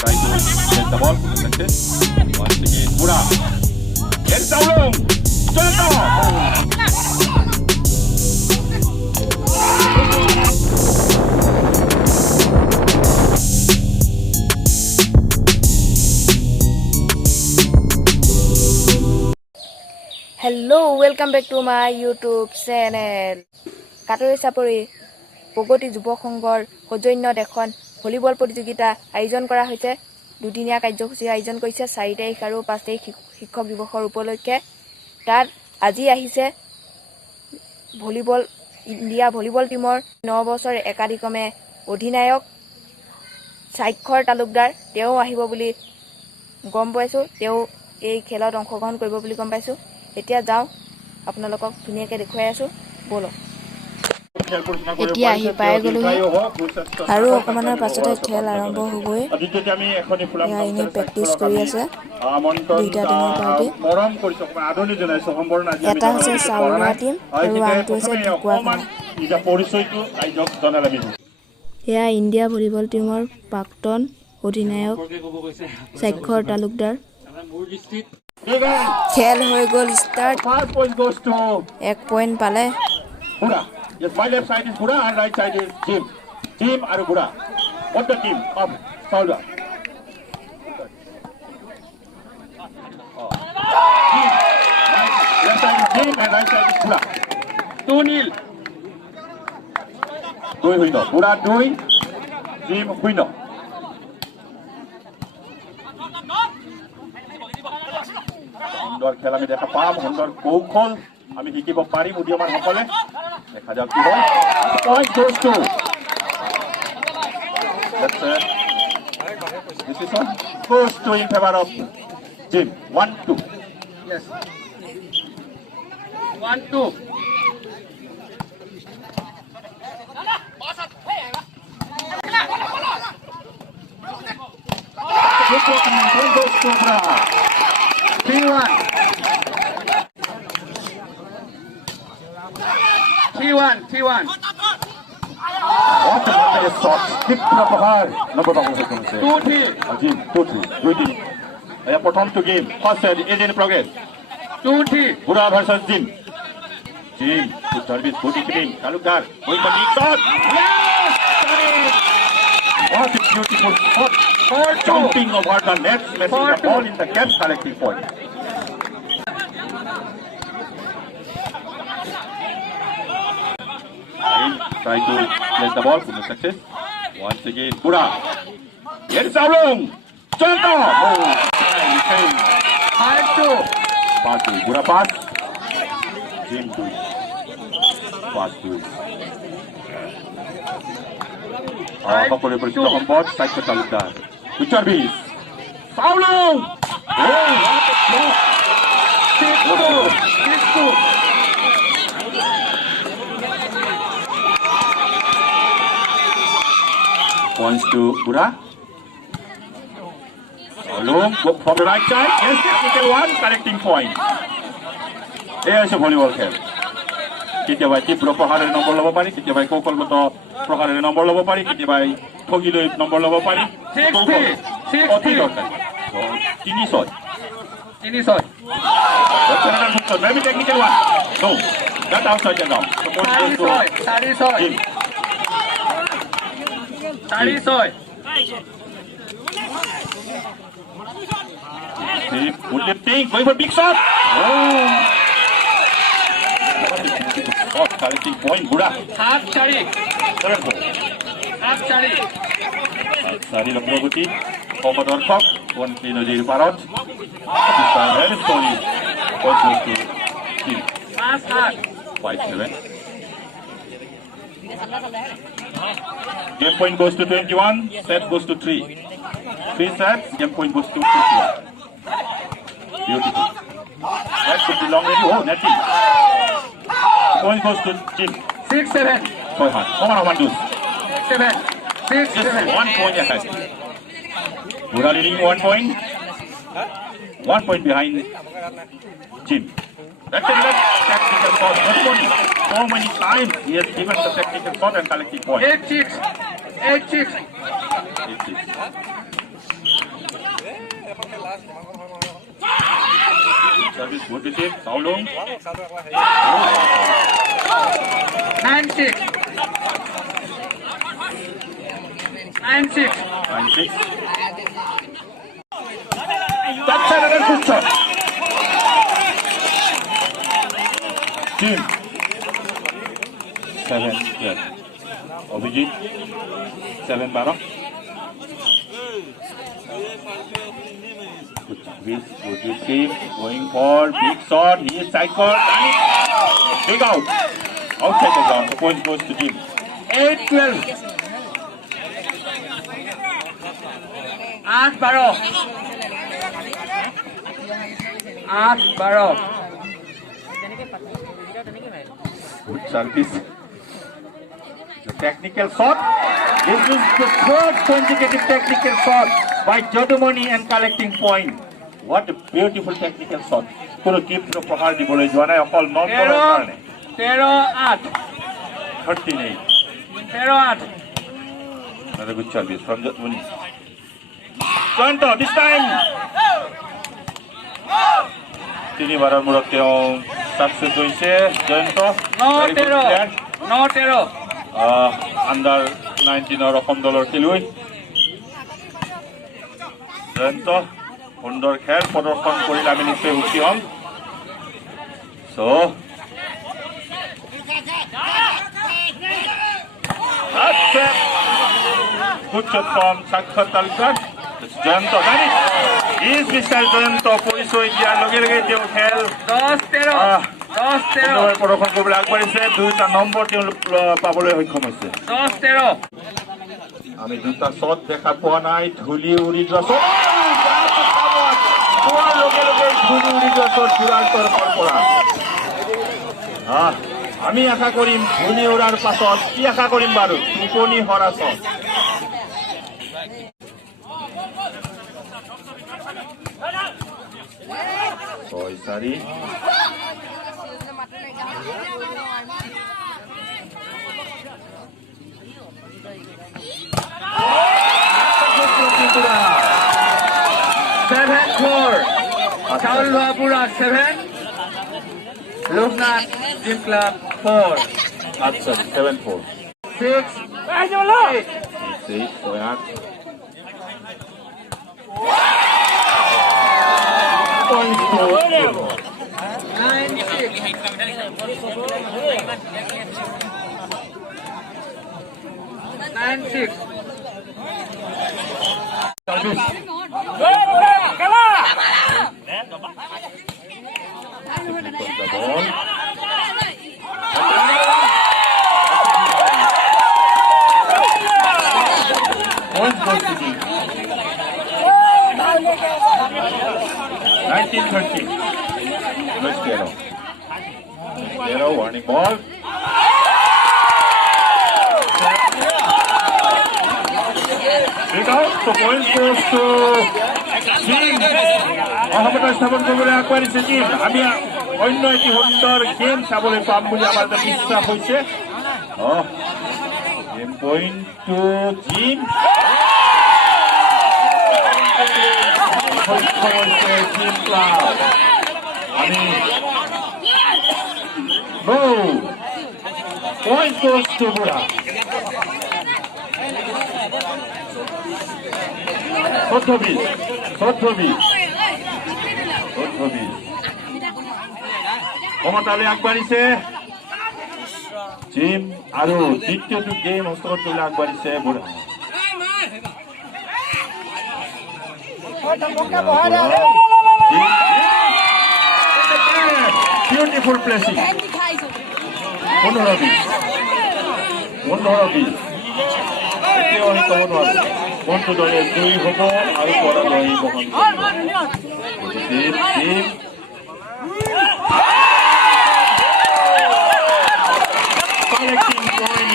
try to get the ball. Success. Once again, Pura. Get Saulong. Jonathan. Hello, welcome back to my YouTube channel. কাটৰি চাপৰি প্ৰগতি যুৱ সংঘৰ সৌজন্যত এখন volleyball প্ৰতিযোগিতা আয়োজন কৰা হৈছে। দুদিনীয়া কাৰ্যসূচী আয়োজন কৰিছে 4 তাৰিখ আৰু 5 তাৰিখ শিক্ষক দিৱসৰ উপলক্ষে। তাত আজি আহিছে ইণ্ডিয়া ভলীবল টিমৰ 9 বছৰ একাধিক্ৰমে অধিনায়ক স্বাক্ষৰ তালুকদাৰ। তেওঁ আহিব বুলি গম পাইছোঁ। তেওঁ এই খেলত অংশগ্ৰহণ কৰিব বুলি গম পাইছোঁ। এতিয়া যাওঁ, আপোনালোকক ধুনীয়াকৈ দেখুৱাই আছোঁ, ব'লক। এতিয়া আহি পাই গ'লোহি আৰু অকণমানৰ পাছতে খেল আৰম্ভ হ'বই। এনেই প্ৰেক্টিচ কৰি আছে দুইটা টিমৰ পাৰ্টি। এটা হৈছে চাউলুৱা টিম আৰু আনটো হৈছে ঢকুৱাখানা। এয়া ইণ্ডিয়া ভলীবল টিমৰ প্ৰাক্তন অধিনায়ক স্বাক্ষৰ তালুকদাৰ। খেল হৈ গ'ল ষ্টাৰ্ট। 1 পইণ্ট পালে। Yes, my left side is Buddha and right side is Jim. Jim and Buddha. What the team of Saula? Left side is Jim and right side is Buddha. 2-0. Doi Huino. Buddha Doi. Jim Huino. সুন্দর খেল আমি দেখা পাম, সুন্দর কৌশল আমি শিকিব পাৰিম উদীয়মান সকলে। দেখা যাওক কি হয়। Point goes to. This is one. Goes to in favor of Jim. 1-2. Yes. 1-2. Point goes to Bra. 3-1. 3-1. What a shot. Kick from Bahar. Number 2-3. Jim, 2-3. Good team. They are performed to game. First set is in progress. 2-3. Buddha versus Jim. Jim, good service, good keeping. Talukdar, going for deep shot. Yes! What a beautiful shot. Jumping over the net, missing the ball in the gap, collecting point. Try to place the ball for the success. Once again, Buddha. Here is Saulong. Jonathan. Oh, 5-2. Pass to Buddha pass. Jim to pass to. সকলে পরিচিত সম্পদ স্বাক্ষর Talukdar. Good service. Saulong. Oh, what a block. 6-2. Points to Buddha. Saulong from the right side. Yes, technical one, correcting point. Here's a volleyball খেল। কেতিয়াবা তীব্ৰ প্ৰহাৰেৰে number ল'ব পাৰি, কেতিয়াবা কৌশলগত প্ৰহাৰেৰে নম্বৰ ল'ব পাৰি, কেতিয়াবা ঠগি লৈ নম্বৰ ল'ব পাৰি। অতি দৰকাৰী। 3-6. That's another good shot. Maybe technical one. No, that's outside the now. Support goes to Jim. 4-6. Good lifting, going for big shot. Oh. What a collecting point, Buddha. Half Chari. 7-4. Half Chari. Sari Lombrogoti, Homer Dorkok, 1-0 Parrot. This time very slowly. Point goes to Jim. Pass hard. 5-7. Game point goes to 21, set goes to 3. 3 sets, game point goes to 51. Beautiful. That could be long ready. Oh, netting. Point goes to Jim. 6-7. Soy hard. How many do? 6-7. Just 1 point ahead. Buddha leading 1 point. 1 point behind Jim. That's a left tactical shot. So many times he has given the tactical shot and collecting point. 8-6. 8-6. Service good with him. Foul on. 9-6. 9-6. 9-6. That's another good shot. Team. 7-12. Abhijit. 7-12. Good receive. Going for big shot. He is cycle. Big out. Outside the ground. The point goes to team. 8-12. 8-12. 8-12. Good service. The technical shot. This is the third consecutive technical shot by Jadumani and collecting point. What a beautiful technical shot. Kono keep no pahar di bole joa nai okol non bolar karone. 13-8. 13-8. 13-8. Another good service from Jadumani. Santo this time. Tini barar murat teo success hoise Janto. No 13. Under 19 or অসম দলৰ খেলুৱৈ জয়ন্ত সুন্দৰ খেল প্ৰদৰ্শন কৰিলে আমি নিশ্চয় সুখী হ'ম good shot from Saakshar তালুকাৰ Jayanta is Mr. Jayanta পৰিচয় দিয়াৰ লগে লগে তেওঁ খেল 10-13. প্ৰদৰ্শন কৰিবলৈ আগবাঢ়িছে দুটা নম্বৰ তেওঁ পাবলৈ সক্ষম হৈছে 10-13. আমি দুটা শ্বট দেখা পোৱা নাই ধূলি উৰি যোৱা শ্বট পোৱাৰ লগে লগে ধূলি উৰি যোৱা শ্বট চূড়ান্তৰ পৰা আমি আশা কৰিম ধূলি উৰাৰ পাছত কি আশা কৰিম বাৰু টোপনি হৰা শ্বট ছয় চাৰি Chaul Bapura 7. Lubnat Gym Club 4. আচ্ছা 7-4 6. 8 ছয় আঠ point to 9-6. Point goes to team. 19-13. Zero, warning ball. Big out, so point goes to team. অসমতা স্থাপন কৰিবলৈ আগবাঢ়িছে টিম আমি অন্য এটি সুন্দৰ গেম চাবলৈ পাম বুলি আমাৰ এটা বিশ্বাস হৈছে game point to team team club আমি no point goes to Bura 14-20 ক্ষমতালৈ আগবাঢ়িছে টিম আৰু দ্বিতীয়টো গেম হস্তগত কৰিবলৈ আগবাঢ়িছে বুঢ়া বিউটিফুল প্লেচিং 15-20 এতিয়াও আমি ক'ব নোৱাৰো কোনটো দলে জয়ী হ'ব আৰু পৰাজয়ী বহন কৰিব টিম collecting point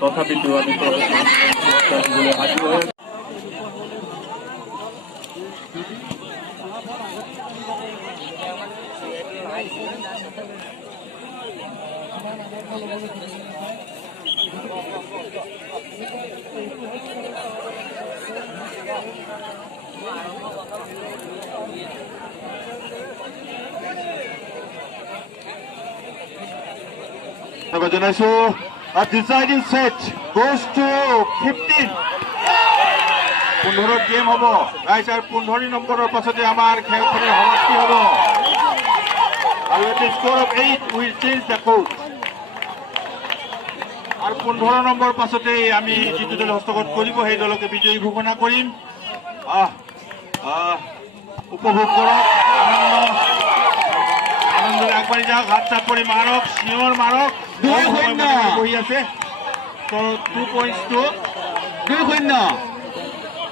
তথাপিতো আমি A deciding set goes to 15. 15 game hobo. Guys, আর 15 নম্বরের পাশে আমার খেলখনের সমাপ্তি হবো। আর with a score of 8 will change the coach. আর 15 নম্বর পাশে আমি জিতু দল হস্তগত করিব, সেই দলকে বিজয়ী ঘোষণা কৰিম। উপভোগ কৰক, আনন্দৰে আগবাঢ়ি যাওক, হাত চাপ কৰি মাৰক, চিঞৰ মাৰক। 2-0 বহি আছে। So 2 points to 2-0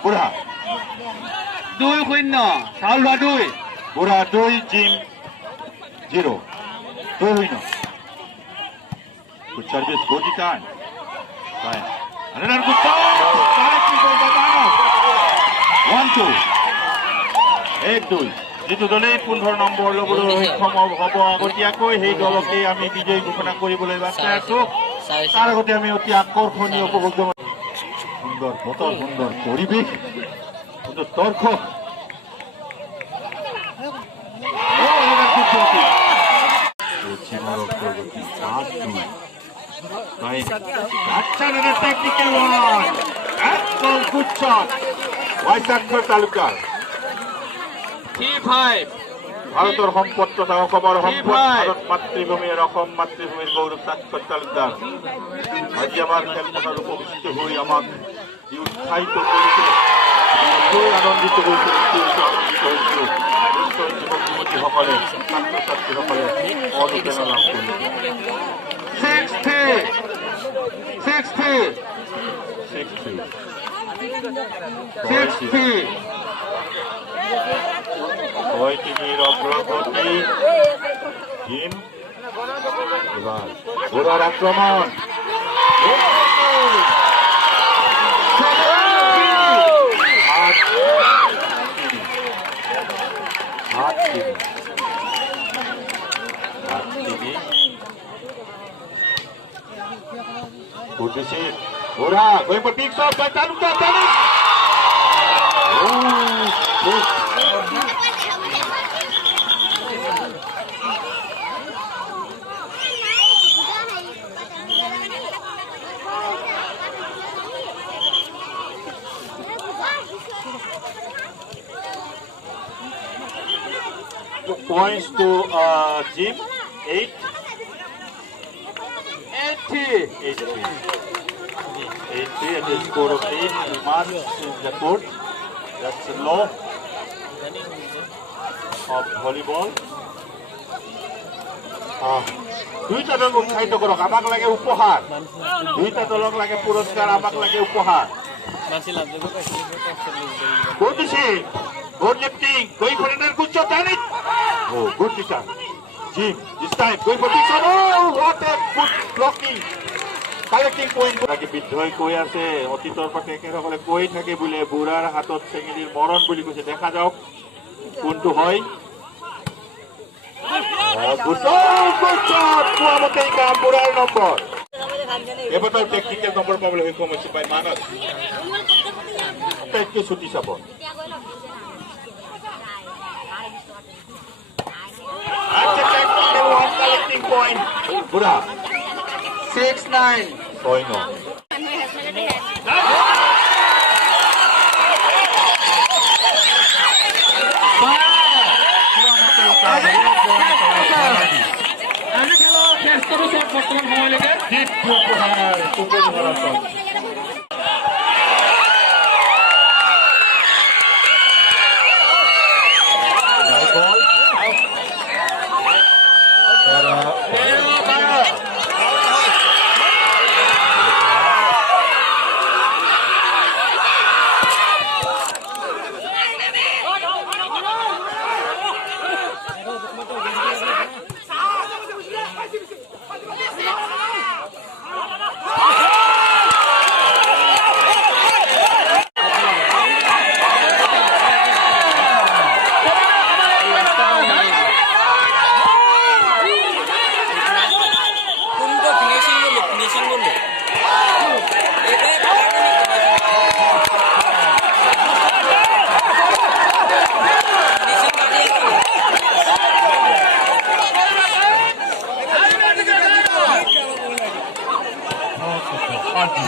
বুঢ়া 2-0 চাউল হোৱা 2 বুঢ়া 2 gym 0 2-0 Good service, good return. Fine. Another good ball. Strike by Babano. 1-2. 8-2. যিটো দলেই 15 নম্বৰ ল'বলৈ সক্ষম হ'ব আগতীয়াকৈ সেই দলকে আমি বিজয়ী ঘোষণা কৰিবলৈ বাধ্য আছোঁ। তাৰ আগতে আমি অতি আকৰ্ষণীয় উপভোগ সুন্দৰ বতৰ, সুন্দৰ পৰিৱেশ, সুন্দৰ দৰ্শক। Technical one. Excellent, good shot. Waisakhar Talukar. 3-5 ভারতের সম্পদ তথা অসমৰ সম্পদ, ভারত মাতৃভূমিৰ অসম মাতৃভূমিৰ গৌৰৱ স্বাক্ষৰ তালুকদাৰ আজি আমাৰ খেলপথাৰ উপস্থিত হৈ আমাক উৎসাহিত কৰিছে, আনন্দিত কৰিছে, আনন্দিত হৈছোঁ। যুৱক যুৱতীসকলে, ছাত্ৰ ছাত্ৰীসকলে অনুপ্ৰেৰণা লাভ কৰিছে। 60 ছয় টিমের অগ্রগতি টিম এবার ঘোড়ার আক্রমণ ঘোড়া going for big shot by Talukar. Points to Jim 80 at the score of 8. Marks in the court. That's the law of volleyball. দুইটা দল উৎসাহিত কৰক, আমাক লাগে উপহাৰ। দুইটা দলক লাগে পুৰস্কাৰ, আমাক লাগে উপহাৰ। Good to see. Good lifting. Going for another good shot. And it. Oh, good return. Jim, this time going for big shot. Oh, what a good blocking. Collecting point. Lagi বিদ্ৰোহী কৈ আছে, অতীতৰ পৰা তেখেতসকলে কৈ থাকে বোলে বুঢ়াৰ হাতত চেঙেলিৰ মৰণ বুলি কৈছে। দেখা যাওক কোনটো হয়। Good shot. পুৱামতেই কাম বুঢ়াৰ নম্বৰ। এবাৰ টেকনিকেল নম্বৰ পাবলৈ সক্ষম হৈছে পাই মানস। আটাইতকৈ ছুটি চাব। That's a technical one, collecting point. Buddha. 6-9 6-9. party.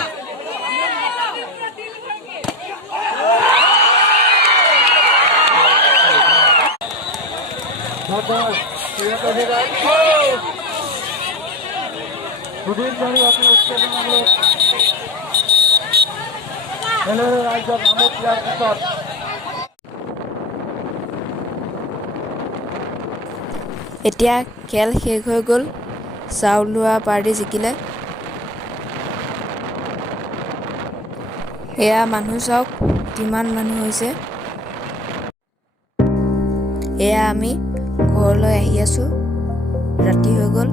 এতিয়া খেল শেষ হৈ গ'ল চাউল লোৱা পাৰ্টি জিকিলে এয়া মানুহ চাওক কিমান মানুহ হৈছে এয়া আমি ঘৰলৈ আহি আছোঁ ৰাতি হৈ গ'ল